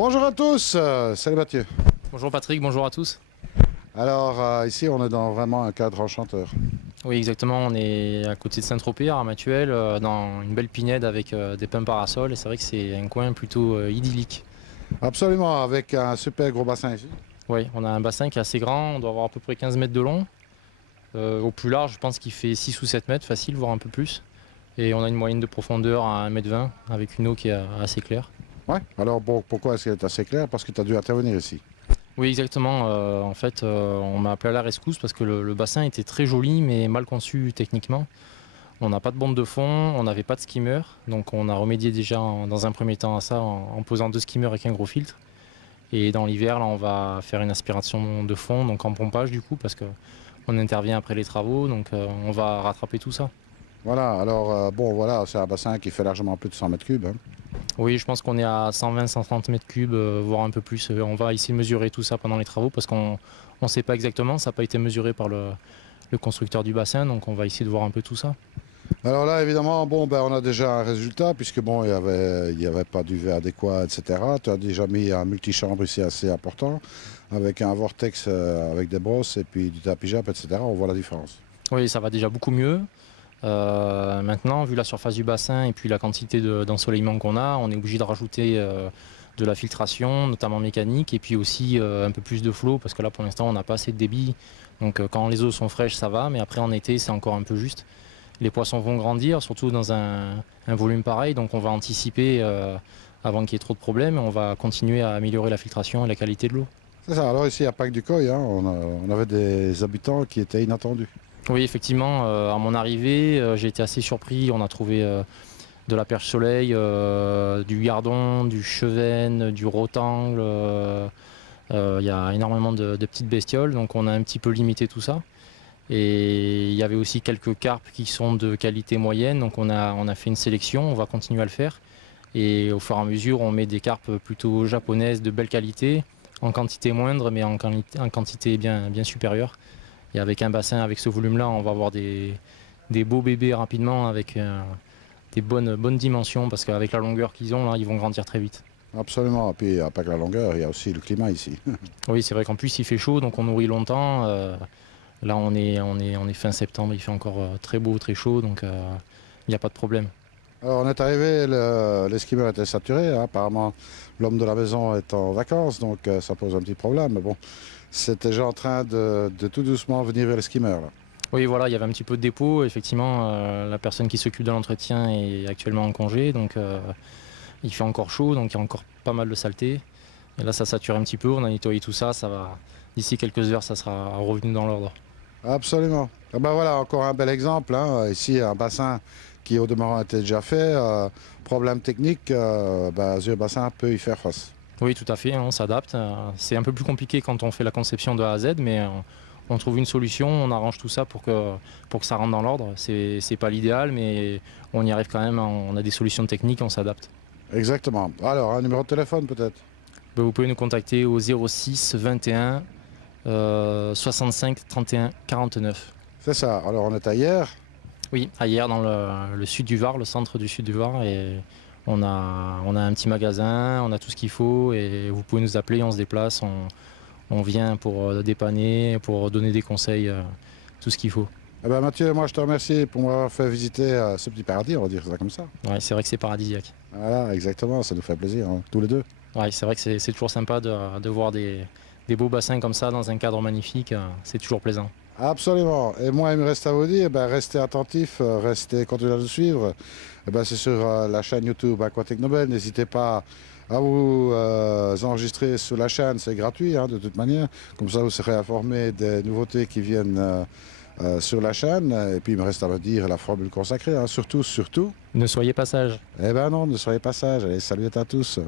Bonjour à tous, salut Mathieu. Bonjour Patrick, bonjour à tous. Alors ici on est dans vraiment un cadre enchanteur. Oui exactement, on est à côté de Saint-Tropez, à Ramatuelle, dans une belle pinède avec des pins parasols et c'est vrai que c'est un coin plutôt idyllique. Absolument, avec un super gros bassin ici. Oui, on a un bassin qui est assez grand, on doit avoir à peu près 15 mètres de long. Au plus large, je pense qu'il fait 6 ou 7 mètres, facile, voire un peu plus. Et on a une moyenne de profondeur à 1,20 m avec une eau qui est assez claire. Ouais, alors bon, pourquoi est-ce qu'elle est assez claire? Parce que tu as dû intervenir ici. Oui, exactement. En fait, on m'a appelé à la rescousse parce que le bassin était très joli mais mal conçu techniquement. On n'a pas de bombe de fond, on n'avait pas de skimmer, donc on a remédié déjà dans un premier temps à ça en posant 2 skimmers avec un gros filtre. Et dans l'hiver, là, on va faire une aspiration de fond, donc en pompage du coup, parce qu'on intervient après les travaux, donc on va rattraper tout ça. Voilà, alors bon voilà, c'est un bassin qui fait largement plus de 100 mètres cubes. Hein. Oui, je pense qu'on est à 120-130 mètres cubes, voire un peu plus. On va essayer de mesurer tout ça pendant les travaux parce qu'on ne sait pas exactement, ça n'a pas été mesuré par le constructeur du bassin, donc on va essayer de voir un peu tout ça. Alors là, évidemment, bon, ben, on a déjà un résultat, puisque bon, il y avait pas d'UV adéquat, etc. Tu as déjà mis un multichambre ici assez important, avec un vortex avec des brosses et puis du tapis jappe, etc. On voit la différence. Oui, ça va déjà beaucoup mieux. Maintenant, vu la surface du bassin et puis la quantité d'ensoleillement qu'on a, on est obligé de rajouter de la filtration, notamment mécanique, et puis aussi un peu plus de flot, parce que là, pour l'instant, on n'a pas assez de débit. Donc quand les eaux sont fraîches, ça va, mais après en été, c'est encore un peu juste. Les poissons vont grandir, surtout dans un volume pareil, donc on va anticiper avant qu'il y ait trop de problèmes, et on va continuer à améliorer la filtration et la qualité de l'eau. C'est ça, alors ici à Parc du Coy, hein, on avait des habitants qui étaient inattendus. Oui, effectivement, à mon arrivée, j'ai été assez surpris. On a trouvé de la perche soleil, du gardon, du chevenne, du rotangle. Il y a énormément de petites bestioles, donc on a un petit peu limité tout ça. Et il y avait aussi quelques carpes qui sont de qualité moyenne, donc on a fait une sélection, on va continuer à le faire. Et au fur et à mesure, on met des carpes plutôt japonaises de belle qualité, en quantité moindre, mais en quantité bien supérieure. Et avec un bassin avec ce volume-là, on va avoir des beaux bébés rapidement avec des bonnes dimensions parce qu'avec la longueur qu'ils ont, là, ils vont grandir très vite. Absolument, et puis pas que la longueur, il y a aussi le climat ici. Oui, c'est vrai qu'en plus il fait chaud, donc on nourrit longtemps. Là, on est fin septembre, il fait encore très beau, très chaud, donc il n'y a pas de problème. Alors on est arrivé, les skimmers étaient saturés, hein. Apparemment l'homme de la maison est en vacances, donc ça pose un petit problème. Mais bon, c'est déjà en train de tout doucement venir vers les skimmers. Là. Oui, voilà, il y avait un petit peu de dépôt. Effectivement, la personne qui s'occupe de l'entretien est actuellement en congé, donc il fait encore chaud, donc il y a encore pas mal de saleté. Et là, ça sature un petit peu, on a nettoyé tout ça, ça va. D'ici quelques heures, ça sera revenu dans l'ordre. Absolument. Et ben voilà, encore un bel exemple. Hein. Ici, un bassin qui au demeurant était déjà fait. Problème technique, ce bassin peut y faire face. Oui, tout à fait, on s'adapte. C'est un peu plus compliqué quand on fait la conception de A à Z, mais on trouve une solution, on arrange tout ça pour que ça rentre dans l'ordre. C'est pas l'idéal, mais on y arrive quand même, on a des solutions techniques, on s'adapte. Exactement. Alors, un numéro de téléphone peut-être? Vous pouvez nous contacter au 06 21 65 31 49. C'est ça. Alors, on est à hier. Oui, ailleurs dans le sud du Var, le centre du sud du Var, et on a un petit magasin, on a tout ce qu'il faut, et vous pouvez nous appeler, on se déplace, on vient pour dépanner, pour donner des conseils, tout ce qu'il faut. Eh ben, Mathieu, moi je te remercie pour m'avoir fait visiter ce petit paradis, on va dire ça comme ça. Ouais, c'est vrai que c'est paradisiaque. Voilà, exactement, ça nous fait plaisir, hein, tous les deux. Ouais, c'est vrai que c'est toujours sympa de voir des beaux bassins comme ça dans un cadre magnifique, c'est toujours plaisant. Absolument. Et moi, il me reste à vous dire, restez attentifs, continuez à nous suivre. C'est sur la chaîne YouTube Aquatech Nobel. N'hésitez pas à vous enregistrer sur la chaîne, c'est gratuit hein, de toute manière. Comme ça, vous serez informé des nouveautés qui viennent sur la chaîne. Et puis, il me reste à vous dire la formule consacrée, hein. Surtout. Ne soyez pas sage. Eh ben non, ne soyez pas sages. Allez, salut à tous.